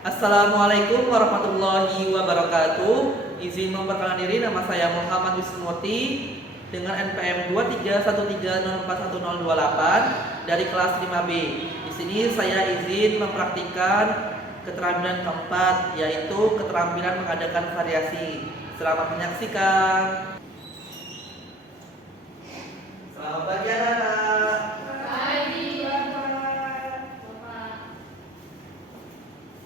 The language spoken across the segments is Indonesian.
Assalamualaikum warahmatullahi wabarakatuh. Izin memperkenalkan diri, nama saya Muhammad Wisnumurti dengan NPM 2313041028 dari kelas 5B. Di sini saya izin mempraktikkan keterampilan keempat, yaitu keterampilan mengadakan variasi. Selamat menyaksikan. Selamat pagi anak-anak. Pagi, Bapak.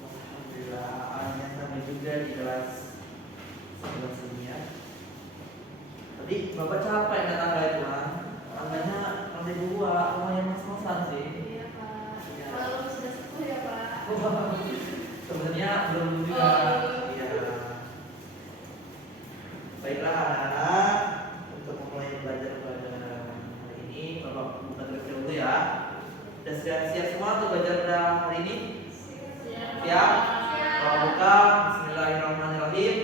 Alhamdulillah, akhirnya sampai juga di kelas 11 ini ya. Tadi Bapak capek naik tangga itu kan? Tangganya lantai 2, lumayan mas-masan sih. Iya, Pak. Iya. Kalau sudah sepuh ya, Pak. Sebenarnya belum juga. Iya. Baiklah anak-anak, untuk memulai belajar pada hari ini, Bapak buka terlebih dahulu ya. Sudah siap semua untuk belajar pada hari ini? Siap? Kalau buka, bismillahirrahmanirrahim.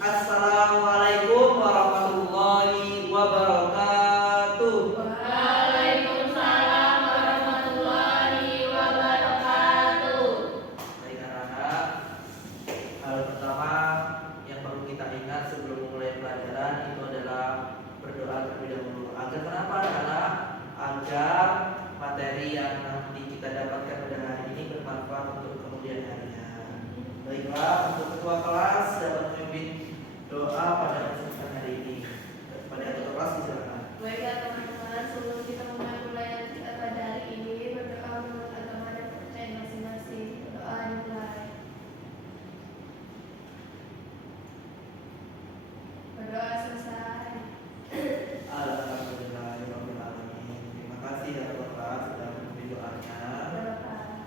Assalamualaikum warahmatullahi wabarakatuh. Waalaikumsalam warahmatullahi wabarakatuh. Baik anak-anak, hal pertama yang perlu kita ingat sebelum mulai pelajaran itu adalah berdoa terlebih dahulu. Agar kenapa anak-anak? Agar materi yang nanti kita dapatkan pada hari ini bermanfaat untuk kemudian harinya. Baiklah, untuk ketua kelas dapat memimpin doa pada kesempatan hari ini. Pada ketua kelas silakan. Baiklah teman-teman, sebelum kita mulai pelajaran kita pada hari ini, berdoa menurut agama dan kepercayaan masing-masing. Doa dimulai. Berdoa selesai. Alhamdulillahirabbil alamin. Terima kasih ya Bapak sudah memimpin doanya. Berdoa.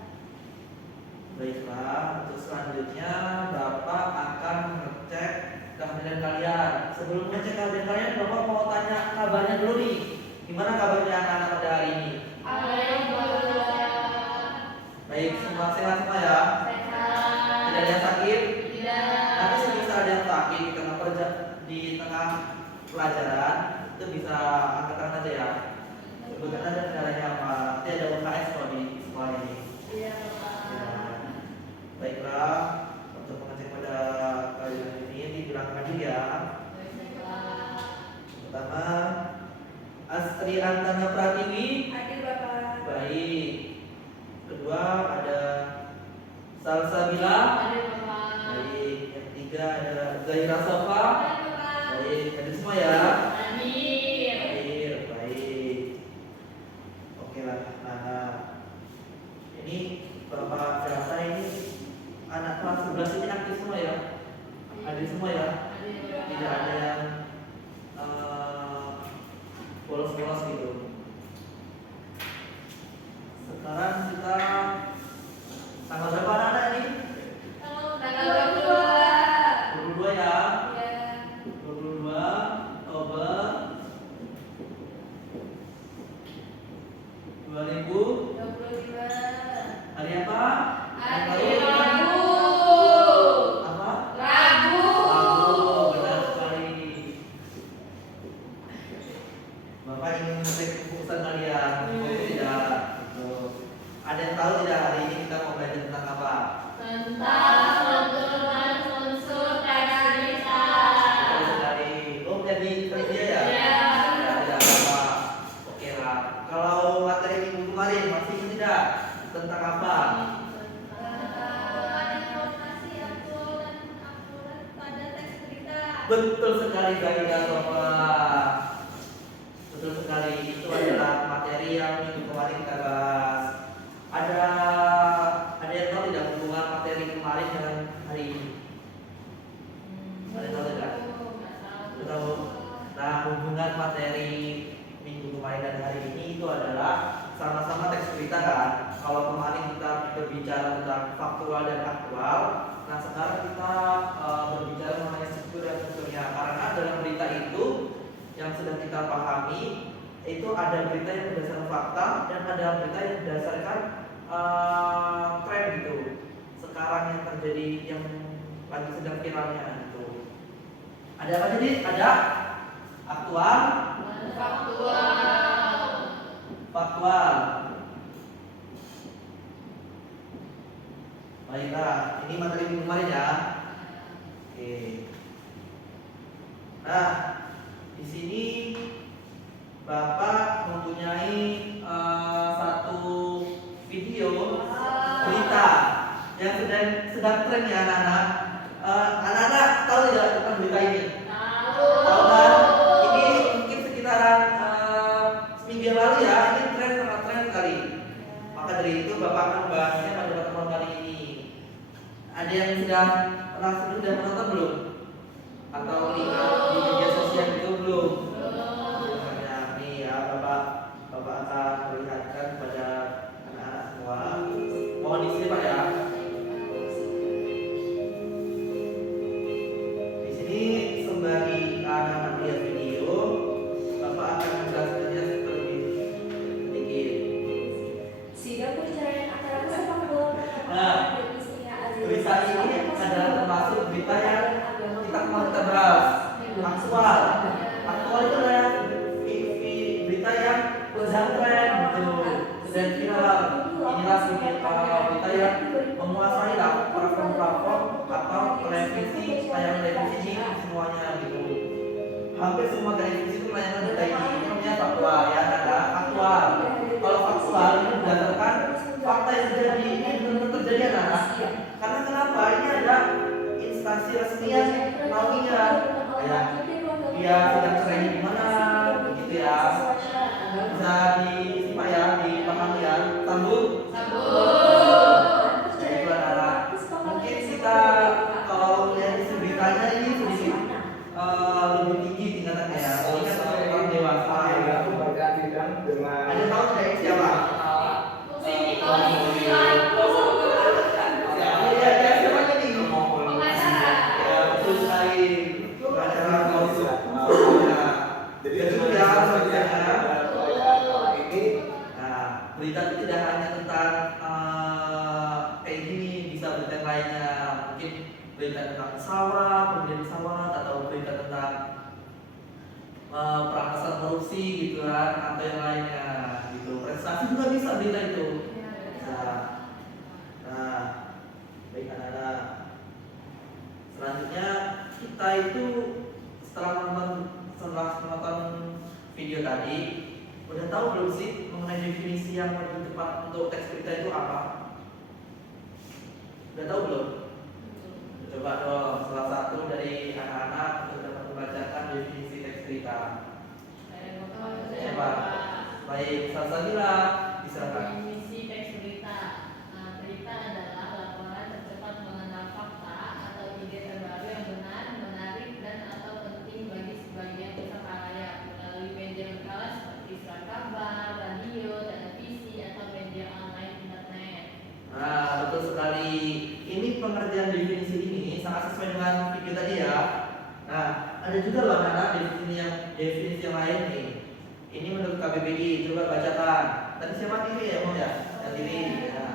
Baiklah, untuk selanjutnya Bapak akan mengecek kehadiran kalian. Sebelum mengecek kehadiran kalian, Bapak mau tanya kabarnya dulu nih. Gimana kabarnya anak-anak pada hari ini? Alhamdulillah. Baik, semua sehat semua ya? Sehat. Tidak ada yang sakit? Tidak. Nanti semisal ada yang sakit di tengah pelajaran, itu bisa angkat tangan aja ya. Sebutkan aja kendalanya apa. Nanti ada UKS kok di sekolah ini. Iya, Bapak. Ya. Baiklah, untuk mengecek pada kalian ini dibilangkan juga ya. Baiklah. Pertama, Astri Antana Pratiwi. Hadir, Bapak. Baik. Kedua ada Salsabila. Hadir, Bapak. Baik. Yang ketiga ada Zaira Sofa. Hadir, Bapak. Baik. Hadir semua ya. Hadir. Hadir. Baik. Oke lah. Nah, ini Bapak rasa ini anak kelas 11 ini aktif semua ya. Hadir semua ya. Hadir, Bapak. Tidak ada yang bolos-bolos gitu. Sekarang kita tanggal berapa anak-anak ini? Tanggal 22. 22 ya. Ya. 22 Oktober 2000. 25. Hari apa? Hari Yang baru? Rabu. Apa? Rabu. Rabu, benar sekali. Bapak ingin mengecek keputusan kalian. Tidak. Betul. Ada yang tahu tidak hari ini kita mau belajar tentang apa? Tentang struktur unsur Betul dasar. sekali. Oh, jadi dia ya? Ya. Ya, tidak apa-apa. Oke lah. Kalau materi minggu kemarin masih ingat tidak? Tentang apa? Betul sekali Kak Bapak. Betul sekali. Itu adalah materi yang minggu kemarin kita bahas. Ada yang tahu tidak hubungan materi kemarin dengan hari ini? Ada yang tahu tidak? Tidak tahu. Nah, hubungan materi minggu kemarin dan hari ini itu adalah sama-sama teks berita kan. Kalau kemarin kita berbicara tentang faktual dan aktual, nah sekarang kita berbicara mengenai struktur dan strukturnya. Karena dalam berita itu yang sudah kita pahami itu ada berita yang berdasarkan fakta dan ada berita yang berdasarkan tren gitu. Sekarang yang terjadi yang lagi sedang viralnya gitu. Ada apa jadi? Ada aktual, faktual. Baiklah, ini materi minggu kemarin ya. Oke. Nah, di sini Bapak mempunyai satu video berita yang sedang tren ya anak-anak. Anak-anak tahu tidak tentang berita ini? Tahu kan? Ini mungkin sekitaran seminggu yang lalu ya. Ini sangat tren sekali. Maka dari itu Bapak akan membahasnya pada pertemuan kali ini. Ada yang sudah menonton belum? Atau lihat di media sosial itu belum? Makanya nih ya Bapak akan melihatkan kepada anak-anak semua. Mohon disimak ya. Di sini sembari anak-anak lihat video, Bapak akan menjelaskannya terlebih sedikit. Sidang perceraian antara sepak bola Nah, berita ini adalah termasuk berita yang kita bahas aktual. Aktual itu adalah berita yang sedang tren gitu, sedang viral. Inilah berita yang menguasai platform atau televisi, tayangan televisi semuanya gitu. Hampir semua televisi itu melayangkan berita ini. Ini namanya faktual ya, ada aktual. Kalau faktual ini berdasarkan fakta yang terjadi, ini benar-benar terjadi anak. Karena kenapa? Ini ada instansi resmi yang menaunginya. Kayak dia sedang cerai di mana, begitu ya. Bisa disimak ya, dipahami ya. Sambung. Ya itu adalah mungkin kita kalau melihat isi beritanya ini sedikit lebih tinggi tingkatannya ya. Soalnya orang dewasa ya. Ada tahu tidak ini siapa? Berita itu tidak hanya tentang kayak gini, bisa berita lainnya, mungkin berita tentang pesawat, pembelian pesawat, atau berita tentang perampasan korupsi gitu kan, atau yang lainnya gitu. Prestasi juga bisa berita itu. Nah, baik anak-anak. Selanjutnya kita itu setelah menonton video tadi, udah tahu belum sih mengenai definisi yang lebih tepat untuk teks berita itu apa? Udah tahu belum? Coba dong salah satu dari anak-anak untuk dapat membacakan definisi teks berita. Siapa? Baik, Salsabila, silakan. Definisi teks berita. Berita adalah laporan tercepat mengenal fakta atau ide terbaru yang benar, menarik dan atau penting bagi sebagian pihak khalayak melalui media lokal seperti surat kabar, radio, televisi atau media online internet. Nah, betul sekali. Ini pengertian definisi ini sangat sesuai dengan video tadi ya. Nah, ada juga loh anak definisi yang lain nih. Ini menurut KBBI, coba bacakan. Tadi siapa diri ya, Om ya? Yang diri. Nah.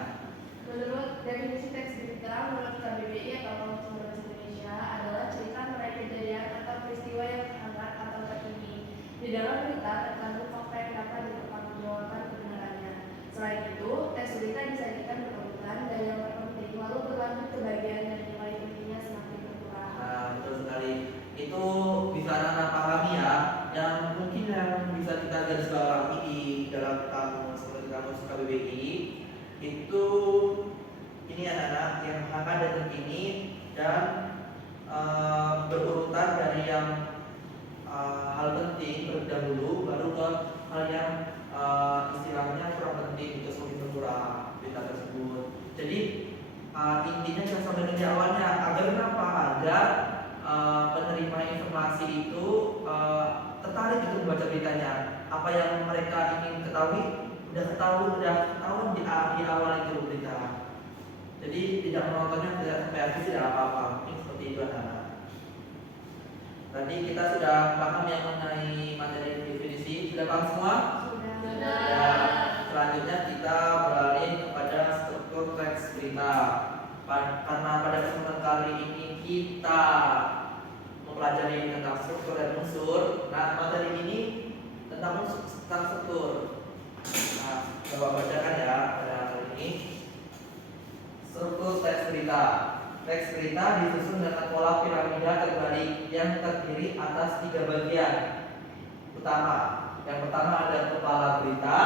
Menurut definisi teks berita menurut KBBI atau Kamus Bahasa Indonesia adalah cerita mengenai kejadian atau peristiwa yang hangat atau terkini. Di dalam berita terkandung fakta yang dapat dipertanggungjawabkan kebenarannya. Selain itu, teks berita disajikan berurutan dan yang terpenting lalu berlanjut ke bagian dan nilai pentingnya semakin berkurang. Nah, betul sekali. Itu bisa anak-anak pahami ya. Yang mungkin yang bisa kita garis bawahi di dalam kamus KBBI itu ini anak-anak yang hangat dan terkini dan berurutan dari yang hal penting terlebih dahulu baru ke hal yang istilahnya kurang penting itu semakin berkurang berita tersebut. Jadi intinya kita sampaikan di awalnya agar kenapa? Agar penerima informasi itu tertarik untuk membaca beritanya. Apa yang mereka ingin ketahui udah ketahuan di awal itu berita. Jadi tidak menontonnya tidak sampai habis tidak apa-apa. Ini seperti itu anak-anak. Tadi kita sudah paham yang mengenai materi definisi. Sudah paham semua? Sudah. Ya, selanjutnya kita beralih kepada struktur teks berita. Karena pada kesempatan kali ini kita mempelajari tentang struktur dan unsur. Nah, materi ini tentang struktur. Nah, coba bacakan ya pada kali ini. Struktur teks berita. Teks berita disusun dengan pola piramida terbalik yang terdiri atas 3 bagian utama. Yang pertama ada kepala berita,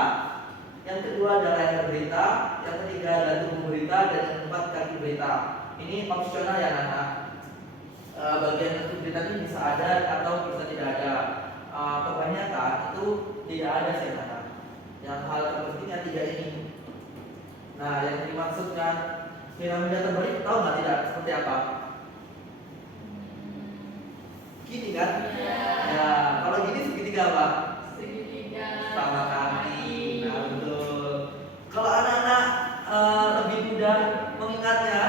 yang kedua ada leher berita, yang ketiga ada tubuh berita, dan yang keempat kaki berita. Ini opsional ya anak-anak. Bagian tubuh berita ini bisa ada atau bisa tidak ada. Kebanyakan itu tidak ada sih anak-anak. Yang hal terpentingnya 3 ini. Nah, yang dimaksudkan piramida terbalik tahu nggak tidak seperti apa? Gini kan? Ya, kalau gini segitiga apa? Segitiga. Sama kaki. Nah, betul. Kalau anak-anak lebih mudah mengingatnya,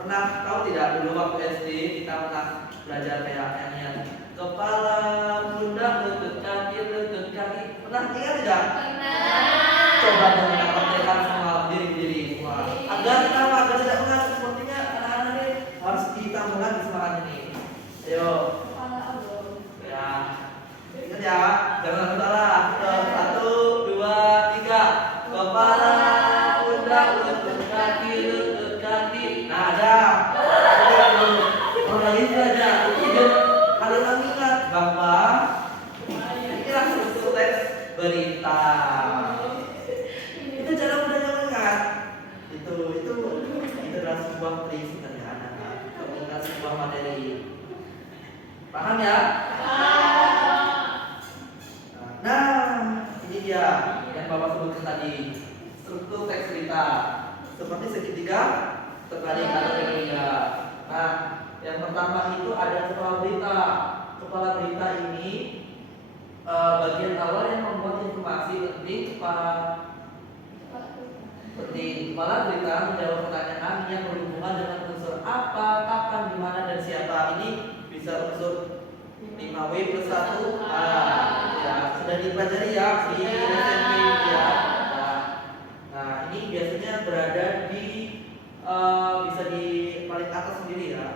pernah tahu tidak dulu waktu SD kita pernah belajar kayak nyanyian kepala, pundak, lutut kaki. Pernah ingat tidak? Coba dong kita praktekkan semua berdiri semua. Agar tidak mengantuk sepertinya anak-anak ini harus ditambahkan semangat ini. Ayo. Ya. Ingat ya, jangan salah. 1, 2, 3. Kepala, pundak, lutut kaki. Nah, ada. Kalau lagi saja. Ada yang ingat bahwa inilah struktur teks berita. Itu cara mudahnya mengingat. Itu adalah sebuah trik sebenarnya anak-anak untuk mengingat sebuah materi. Paham ya? Nah, ini dia yang Bapak sebutkan tadi. Struktur teks berita seperti segitiga terbalik atau piramida. Nah, yang pertama itu ada kepala berita. Kepala berita ini bagian awal yang membuat informasi penting kepala berita menjawab pertanyaan yang berhubungan dengan unsur apa, kapan, di mana, dan siapa. Ini bisa unsur 5W plus 1A. Ya, sudah dipelajari ya di SMP ya. Nah, ini biasanya berada di bisa di paling atas sendiri ya.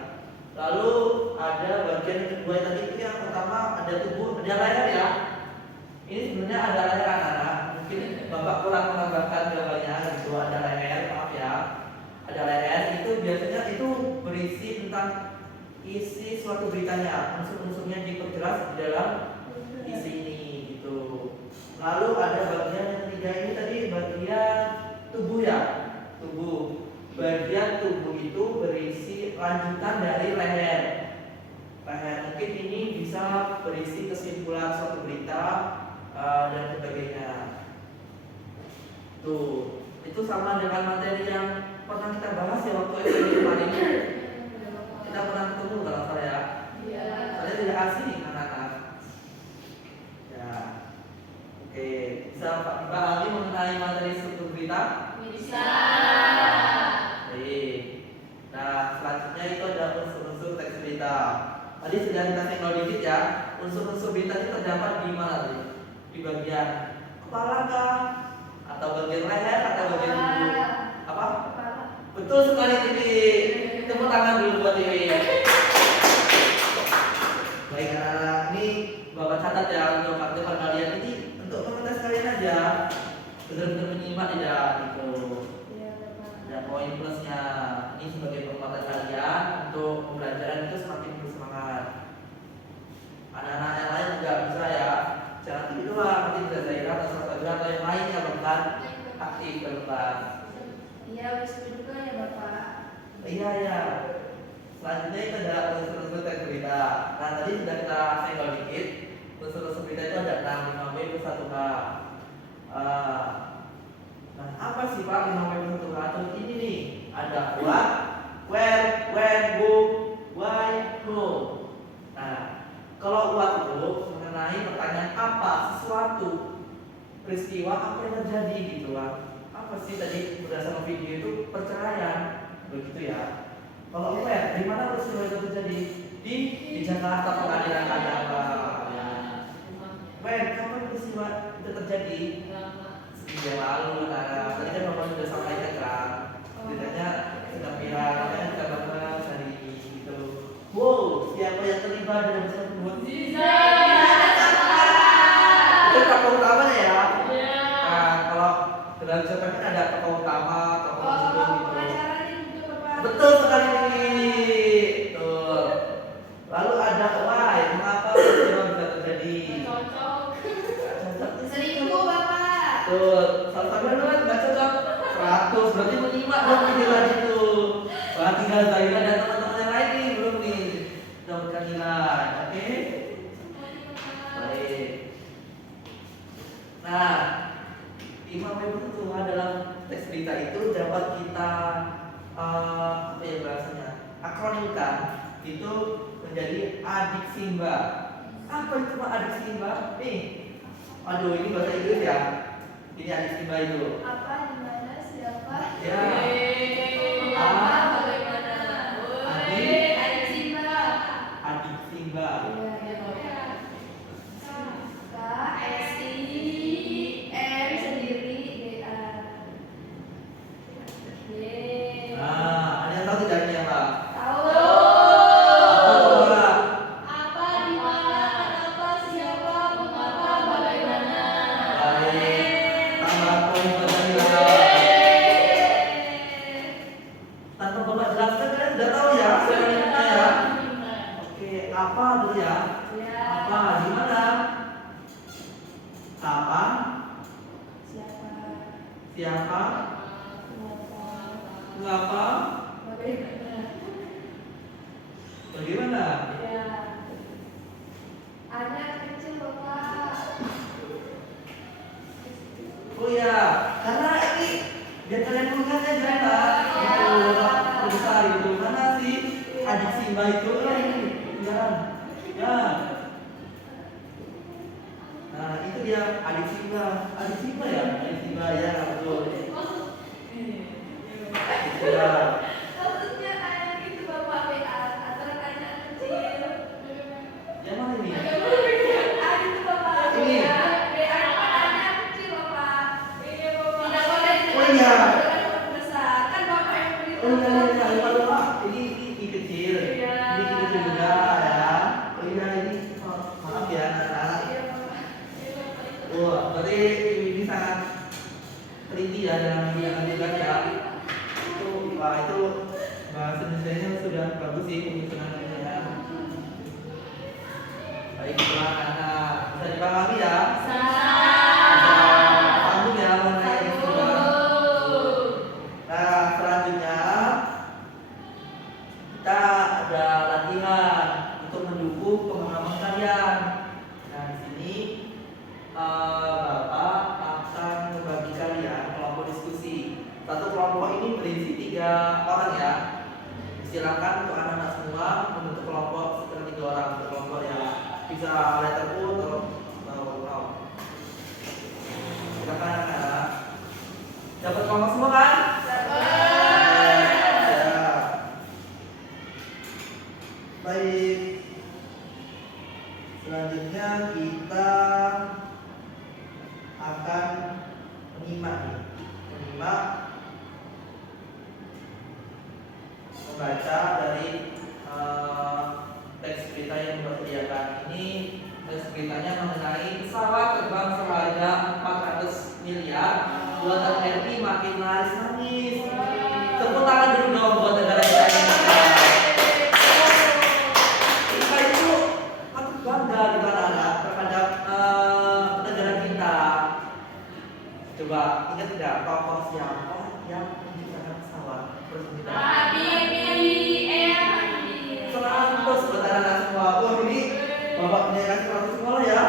Lalu ada bagian yang kedua tadi itu yang pertama ada tubuh, ada leher ya. Ini sebenarnya ada leher anak-anak. Mungkin Bapak kurang menambahkan gambarnya. Itu ada leher, maaf ya. Ada leher itu biasanya itu berisi tentang isi suatu beritanya. Unsur-unsurnya diperjelas di dalam isi ini gitu. Lalu ada bagian yang ketiga ini tadi bagian tubuh ya. Tubuh. Bagian tubuh itu berisi lanjutan dari leher. Leher mungkin ini bisa berisi kesimpulan suatu berita dan sebagainya. Tuh, itu sama dengan materi yang pernah kita bahas ya waktu SMP kemarin. Kita pernah ketemu kalau salah ya. Saya tidak asing anak-anak. Ya, oke. Bisa Pak dipahami mengenai materi struktur berita? Bisa. Baik. Nah, selanjutnya itu ada unsur-unsur teks berita. Tadi sudah kita senggol dikit ya. Unsur-unsur berita itu terdapat di mana tadi? Di bagian kepala kah? Atau bagian leher atau bagian tubuh? Apa? Betul sekali Tiwi. Tepuk tangan dulu buat Tiwi. Baik anak-anak, ini Bapak catat ya untuk aktifan kalian ini untuk komunitas kalian aja. Benar-benar menyimak tidak gitu. Ada poin plusnya. Ini sebagai penguatan kalian untuk pembelajaran itu semakin bersemangat. Anak-anak yang lain juga bisa ya. Jangan tidur doang, nanti bisa Zaira atau Saudara atau yang lainnya bahkan aktif berkelas. Iya, wisuda juga ya Bapak. Iya ya. Selanjutnya itu ada unsur-unsur teks berita. Nah tadi sudah kita senggol dikit. Unsur-unsur berita itu ada 6, 5W plus 1H. Nah apa sih Pak 5W plus 1H? Atau ini nih ada what, where, when, who, why, who. Nah kalau what itu mengenai pertanyaan apa, sesuatu, peristiwa apa yang terjadi gitu kan. Apa sih tadi berdasarkan video itu perceraian begitu ya. Kalau where, di mana peristiwa itu terjadi? Di Jakarta Pengadilan Agama ya. When, kapan peristiwa itu terjadi? Seminggu yang lalu tadi kan Bapak sudah sampaikan kan. Ceritanya sedang viral, makanya kita bahas hari ini gitu. Wow, siapa yang terlibat dalam peristiwa tersebut? Itu tokoh utamanya ya. Nah, kalau dalam cerita kan ada tokoh utama, tokoh umum gitu. Betul sekali nih. Tuh. Lalu ada why, mengapa peristiwa bisa terjadi? Cocok. Nggak cocok. Selingkuh Bapak. Tuh, salah satu duluan nggak cocok. 100 berarti menyimak dong nilai itu. Wah, tinggal Zahira dan teman-teman yang lain nih belum nih dapatkan nilai. Oke? Baik. Nah, 5 kebutuhan dalam teks berita itu dapat kita apa ya bahasanya? Akronimkan itu menjadi adik Simba. Apa itu Pak adik Simba? Nih, aduh ini bahasa Inggris ya. Ini adik Simba itu. Apa, di mana, siapa? Ya. Apa, bagaimana? Adik. Adik Simba. Adik Simba. K-S-I-M sendiri D-A. Nah, ada yang tahu tidak ini apa? Tahu. Coba. Apa, di mana, kenapa, siapa, mengapa, bagaimana. Baik. Tambah poin buat Zahira. Tanpa Bapak jelaskan kalian sudah tahu ya selanjutnya ya. Oke, apa dulu ya? Ya. Apa? Di mana? Kapan? Siapa? Siapa? Kenapa? Mengapa? Bagaimana? Bagaimana? Ya. Anak kecil Bapak. Oh ya, karena ini biar kalian mengingatnya jelas. Ya. Itu besar itu mana sih adik Simba itu? Ya ini, jalan. Ya. Nah itu dia adik Simba ya, adik Simba ya betul. Ya. Maksudnya anak itu Bapak WA antara anak kecil. Yang mana ini? Anak itu Bapak Ini. WA. WA itu kan anak kecil Bapak. Tidak boleh Oh iya. dengan besar. Kan Bapak yang beri Oh iya tahu. iya lupa lupa. Ini kecil. Iya. Ini kecil juga ya. Oh iya ini maaf ya anak-anak. Iya Bapak. Wah, berarti ini sangat teliti ya dalam menggunakan tugas ya. Itu, wah itu bahasa Indonesia sudah bagus sih penyusunannya ya. Baiklah anak, bisa dipahami ya. Paham ya mengenai ini sudah. Nah selanjutnya kita ada latihan untuk mendukung pemahaman kalian. Nah di sini Bapak akan membagi kalian kelompok diskusi. Satu kelompok ini berisi 3 orang ya. Silakan untuk anak-anak semua membentuk kelompok sekitar 3 orang untuk kelompok ya. Bisa letter U atau silakan anak-anak. Dapat kelompok semua kan? Ya. Baik. Selanjutnya kita akan menyimak membaca dari teks berita yang Bapak sediakan ini. Teks beritanya mengenai pesawat terbang seharga 400 miliar buatan RI makin laris manis. Tepuk tangan dulu dong buat negara kita Indonesia. Kita itu patut bangga gitu anak-anak terhadap negara kita. Coba ingat nggak tokoh siapa yang menciptakan pesawat? Terus kita seratus buat anak-anak semua. Wah ini bapak punya kasih 100 semua ya.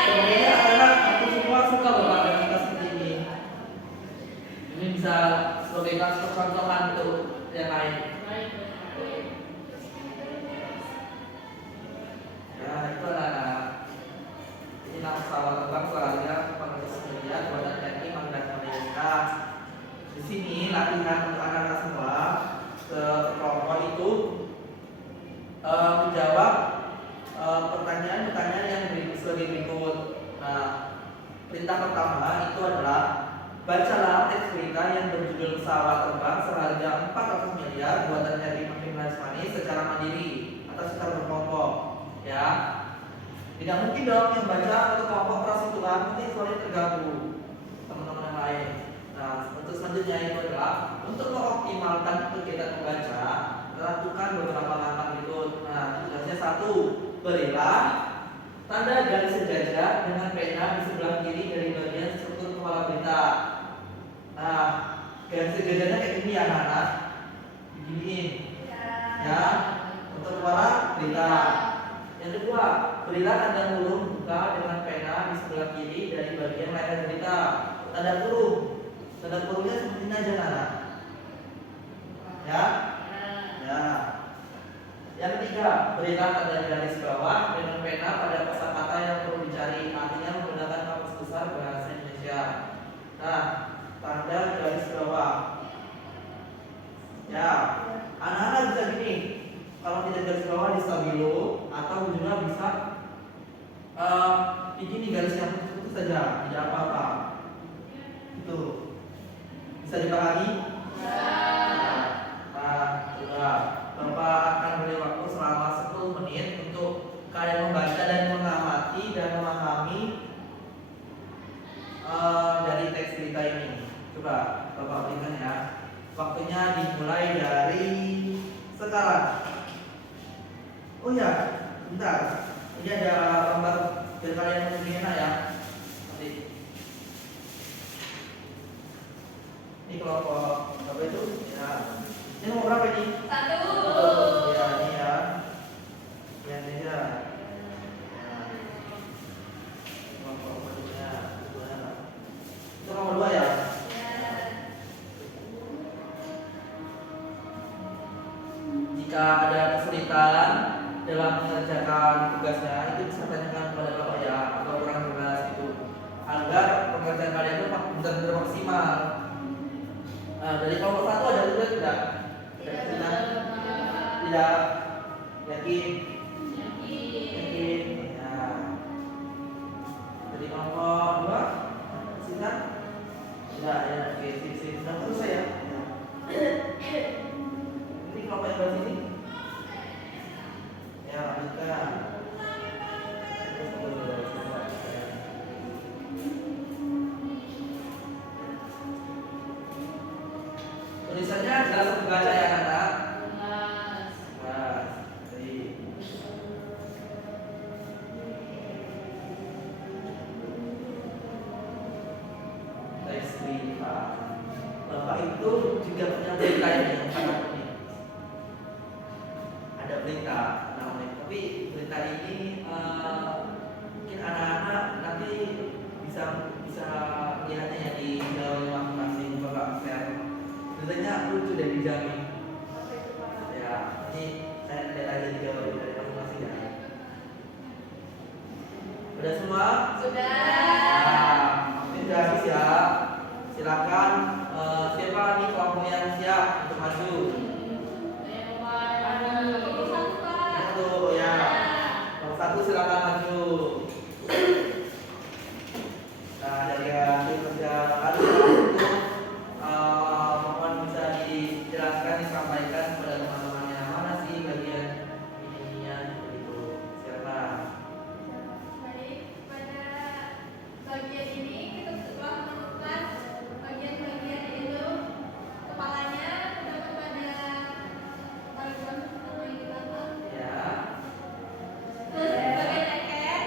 Sebenarnya anak aku semua suka bapak dengan kita seperti ini. Ini bisa sebagai contohan untuk yang lain. Ya itu anak-anak. Inilah pesawat terbang seharga 400 miliar buatan TNI Manggas Malaysia. Di sini latihan untuk anak-anak semua kelompok itu menjawab pertanyaan-pertanyaan yang sebagai berikut. Nah, perintah pertama itu adalah bacalah teks berita yang berjudul pesawat terbang seharga 400 miliar buatan RI Makin Manis secara mandiri atau secara berkelompok. Ya, tidak mungkin dong yang baca atau kelompok keras itu kan nanti soalnya terganggu teman-teman yang lain. Nah, untuk selanjutnya itu adalah untuk mengoptimalkan kegiatan membaca, lakukan beberapa langkah berikut. Nah, tugasnya satu, berilah tanda garis sejajar dengan pena di sebelah kiri dari bagian struktur kepala berita. Nah, garis sejajarnya kayak gini ya, anak-anak. Begini, ya, untuk kepala berita. Yang kedua, berilah tanda kurung buka dengan pena di sebelah kiri dari bagian layar berita. Tanda kurungnya seperti ini aja, anak. Ya, ya. Yang ketiga, berilah tanda garis bawah dengan pena pada kosakata yang perlu dicari, artinya menggunakan kamus besar bahasa Indonesia. Nah, tanda garis bawah. Ya, anak-anak bisa gini. Kalau tidak garis bawah di stabilo atau juga bisa di gini garisnya putus saja, tidak apa-apa. Itu bisa dipahami? Nah, coba Bapak akan beri waktu selama 10 menit untuk kalian membaca dan mengamati dan memahami dari teks berita ini. Coba Bapak berikan ya. Waktunya dimulai dari sekarang. Oh ya, bentar. Ini ada gambar biar kalian lebih enak ya. Nanti. Ini kelompok berapa itu? Ya. Ini nomor berapa ini? 1. Ya, ini ya. Ya, ini ya. Kelompok berikutnya. Itu nomor 2 ya. Jika ada kesulitan dalam mengerjakan tugasnya, itu bisa tanyakan kepada Bapak ya, atau kurang jelas itu, agar pengerjaan kalian itu benar-benar maksimal. Nah, dari kelompok 1 ada tugas tidak? Tidak. Yakin? Yakin. Ya. Dari kelompok 2 singkat? Tidak ya. Oke, sip. Sudah selesai ya. Ini kelompok yang baru sini. Ya, lanjutkan. Tulisannya jelas terbaca ya, anak. Jelas. Jadi teks berita. Bapak itu juga punya berita yang sangat unik. Ada berita namanya, tapi berita ini mungkin anak-anak nanti bisa lihatnya ya di video masing-masing. Bapak share beritanya lucu dan dijamin ya. Ini saya lihat aja di video dari masing-masing ya. Udah semua? Sudah. Nah, ini udah habis ya. Silakan siapa nih kelompok yang siap untuk maju? Satu ya. Nomor 1 silakan maju. Nah, dari tim kerja kali itu mohon bisa dijelaskan, disampaikan kepada teman-temannya mana sih bagian ininya begitu. Silakan. Baik, pada bagian ini kita telah menemukan bagian-bagian yaitu kepalanya terdapat pada bagian pertama yang di belakang. Ya. Terus bagian leher,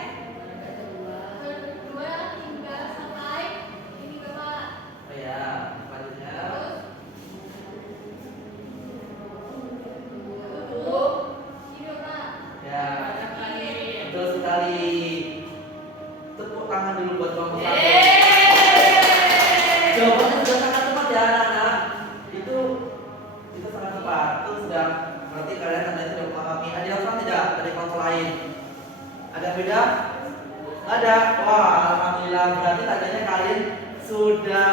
kedua hingga sampai ini Bapak. Oh ya, selanjutnya. Terus tubuh ini Bapak. Ya. Betul sekali. Tepuk tangan dulu buat kelompok 1. Jawabannya sudah sangat tepat ya, anak-anak. Itu sangat tepat. Itu sudah berarti kalian tadi sudah memahami. Ada yang salah tidak dari kelompok lain? Ada beda? Nggak ada. Wah, alhamdulillah. Berarti tandanya kalian sudah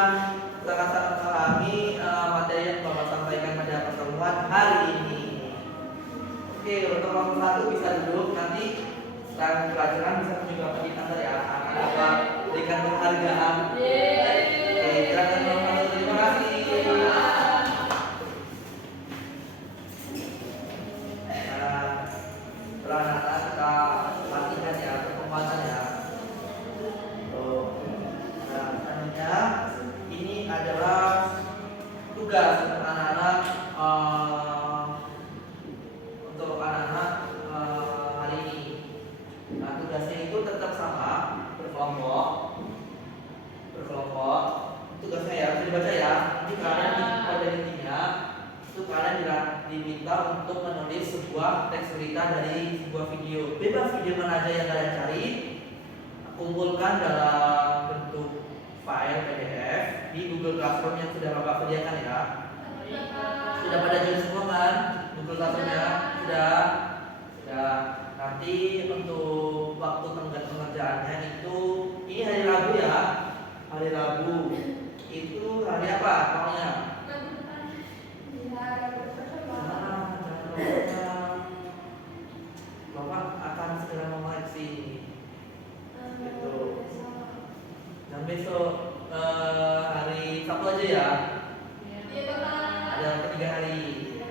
sangat-sangat memahami materi yang Bapak sampaikan pada pertemuan hari ini. Oke, untuk kelompok 1 bisa duduk. Nanti setelah pelajaran bisa tunjuk Bapak di kantor ya. Akan Bapak berikan penghargaan. Oke, silakan kelompok 1. Terima kasih. Setelah kita latihan ya, penguatan ya. Nah, selanjutnya ini adalah itu kalian diminta untuk menulis sebuah teks berita dari sebuah video. Bebas video mana aja yang kalian cari, kumpulkan dalam bentuk file PDF di Google Classroom yang sudah Bapak sediakan ya. Sudah pada join semua kan? Google Classroom-nya sudah. Nanti untuk waktu pengerjaannya itu ini hari Rabu ya. Hari Rabu itu hari apa? Pokoknya. Bapak akan segera mengoreksi ini. Gitu. Dan besok hari Sabtu aja ya. Ada 3 hari.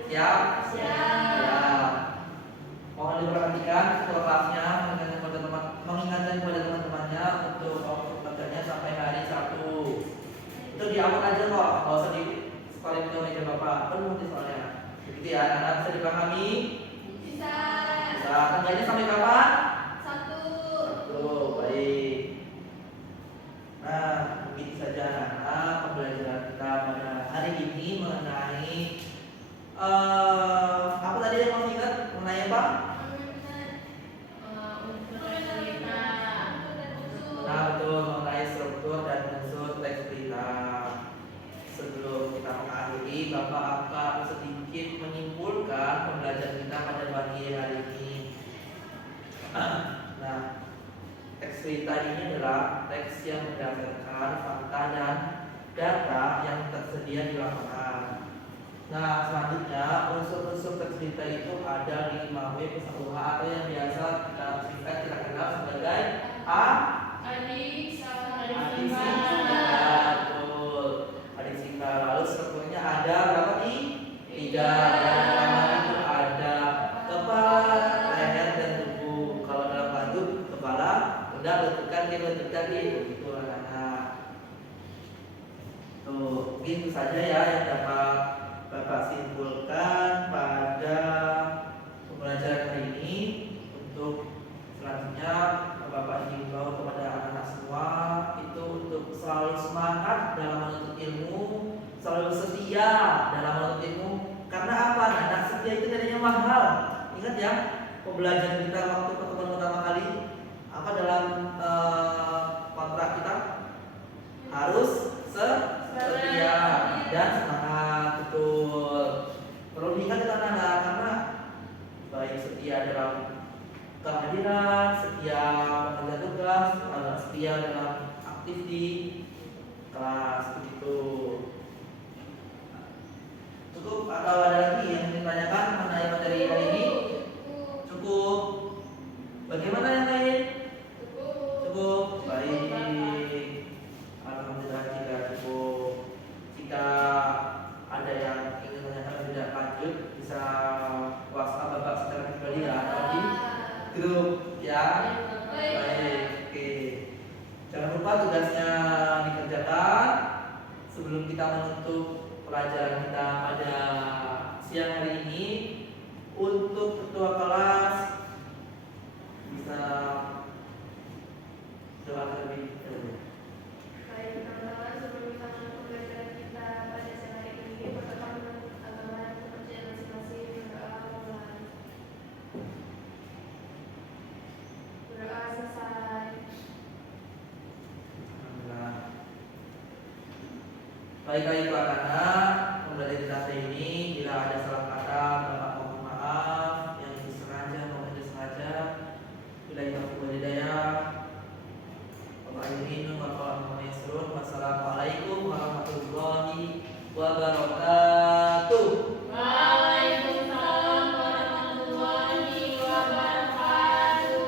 Siap? Siap. Mohon diperhatikan ketua kelasnya mengingatkan kepada teman-temannya untuk waktu kerjanya sampai hari Sabtu. Itu diambil aja kok, nggak usah di sekolah itu meja Bapak penuh di soalnya. Begitu ya, anak bisa dipahami? Bisa. Tanggalnya sampai kapan? Sabtu, baik. Nah, begitu saja anak-anak pembelajaran kita pada hari ini mengenai apa tadi yang mau ingat mengenai apa? Nah, betul, mengenai struktur dan unsur teks berita. Sebelum kita mengakhiri, Bapak akan sedikit menyimpulkan pembelajaran kita pada pagi hari ini. Nah, teks berita ini adalah teks yang berdasarkan fakta dan data yang tersedia di lapangan. Nah, selanjutnya unsur-unsur teks berita itu ada 5W plus 1H atau yang biasa kita singkat kita kenal sebagai adik singkat. Betul. Adik singkat. Lalu strukturnya ada berapa nih? 3. Yang pertama itu ada kepala, leher, dan tubuh. Kalau dalam lagu kepala, pundak, lutut kaki, begitu anak-anak. Tuh, begitu saja ya yang dapat Bapak simpulkan pada pembelajaran hari ini. Untuk selanjutnya Bapak himbau kepada anak-anak semua itu untuk selalu semangat dalam menuntut ilmu, selalu setia dalam menuntut ilmu. Karena apa? Anak setia itu tadinya mahal. Ingat ya, pembelajaran kita waktu pertemuan pertama kali apa dalam kontrak kita harus setia dan semangat. Betul. Perlu diingat anak-anak karena baik setia dalam kehadiran, setia mengerjakan tugas, setia dalam aktif di kelas begitu. Cukup atau ada lagi yang ingin ditanyakan mengenai materi hari ini? Cukup. Bagaimana yang lain? Cukup. Baik. Alhamdulillah jika cukup. Jika ada yang ingin menanyakan tidak lanjut bisa WhatsApp Bapak secara pribadi ya atau di grup ya. Baik. Oke. Jangan lupa tugasnya dikerjakan sebelum kita menutup pelajaran kita pada siang hari ini. Untuk ketua kelas bisa doa terlebih dahulu. Baik, teman-teman, sebelum kita menutup pembelajaran kita pada siang hari ini, pertama menurut agama dan kepercayaan masing-masing berdoa mulai. Berdoa selesai. Alhamdulillah. Baiklah itu anak-anak, pembelajaran kita hari ini bila ada salah kata Bapak mohon maaf yang disengaja maupun tidak sengaja. Bila itu hidayah. Wassalamualaikum warahmatullahi wabarakatuh. Waalaikumsalam warahmatullahi wabarakatuh.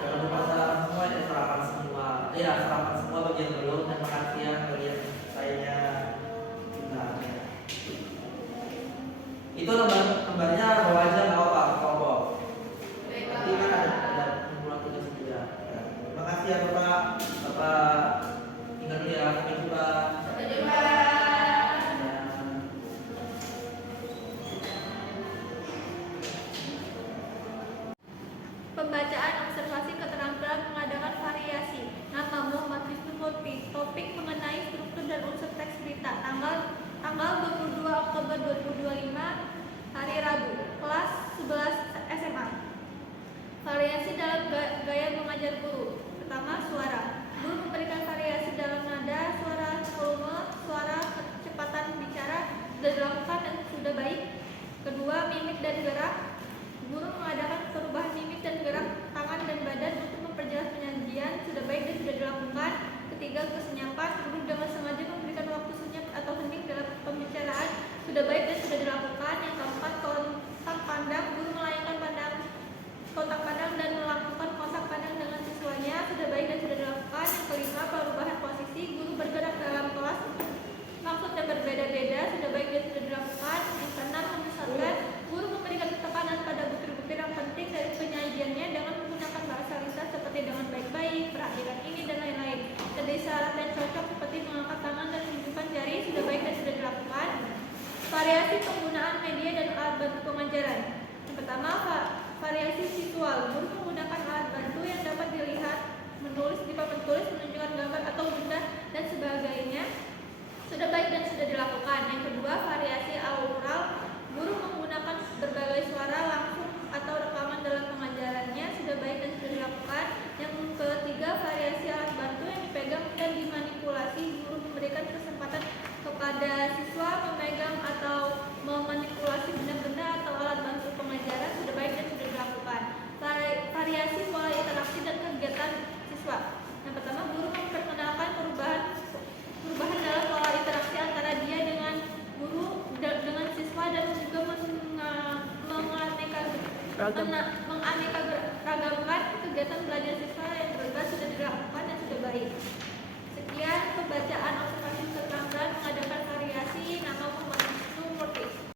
Jangan lupa sarapan semua ya, sarapan semua. Ya, sarapan semua bagi yang belum dan makan siang bagi yang sayanya. Nah, itu lembarnya bawa aja nggak apa-apa, kelompok. Nanti kan ada kumpulan tugas juga. Terima kasih ya Bapak. Bapak tinggal dulu ya. Sampai jumpa. Sampai jumpa. Ya. Pembacaan observasi keterampilan mengadakan variasi. Nama Muhammad Wisnu Multi. Topik mengenai struktur dan unsur teks berita. Tanggal 22 Oktober 2025, hari Rabu, kelas 11 SMA. Variasi dalam gaya mengajar guru. Pertama, suara. Guru memberikan variasi dalam nada, suara, volume, suara, kecepatan bicara sudah dilakukan dan sudah baik. Kedua, mimik dan gerak. Guru mengadakan perubahan mimik dan gerak tangan dan badan untuk memperjelas penyajian sudah baik dan sudah dilakukan. Ketiga, kesenyapan. Guru dengan sengaja memberikan waktu senyap atau hening dalam pembicaraan sudah baik dan sudah dilakukan. Yang keempat, kontak pandang. Guru melayangkan kontak pandang dan melakukan kontak pandang dengan siswanya sudah baik dan sudah dilakukan. Yang kelima, perubahan posisi. Guru bergerak dalam kelas untuk maksud yang berbeda-beda sudah baik dan sudah dilakukan. Yang keenam, menyesatkan. Guru memberikan tekanan pada butir-butir yang penting dari penyajiannya dengan menggunakan bahasa lisan seperti dengan baik-baik, perhatikan ini dan lain-lain. Dan isyarat dan cocok seperti mengangkat tangan dan menunjukkan jari sudah baik dan sudah dilakukan. Variasi penggunaan media dan alat bantu pengajaran. Yang pertama, variasi visual. Guru menggunakan alat bantu yang dapat dilihat, menulis di papan tulis, menunjukkan gambar atau benda dan sebagainya sudah baik dan sudah dilakukan. Yang kedua, variasi aural. Guru menggunakan berbagai suara langsung atau rekaman dalam pengajarannya sudah baik dan sudah dilakukan. Yang ketiga, variasi alat bantu yang dipegang dan dimanipulasi. Guru memberikan kesempatan kepada siswa memegang atau memanipulasi benda-benda atau alat bantu pengajaran sudah baik dan sudah dilakukan. Variasi pola interaksi dan kegiatan siswa. Yang pertama, guru memperkenalkan perubahan dalam pola interaksi antara dia dengan guru dengan siswa dan juga menganeka ragamkan kegiatan belajar siswa yang